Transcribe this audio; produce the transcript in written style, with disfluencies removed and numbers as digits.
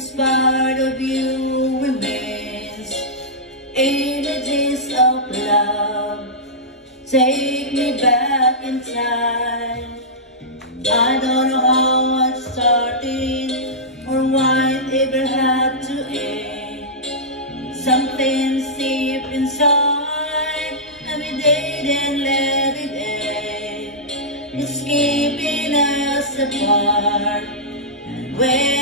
this part of you remains. Images of love take me back in time. I don't know how it started or why it ever had to end. Something deep inside, and we didn't let it end. It's keeping us apart. And when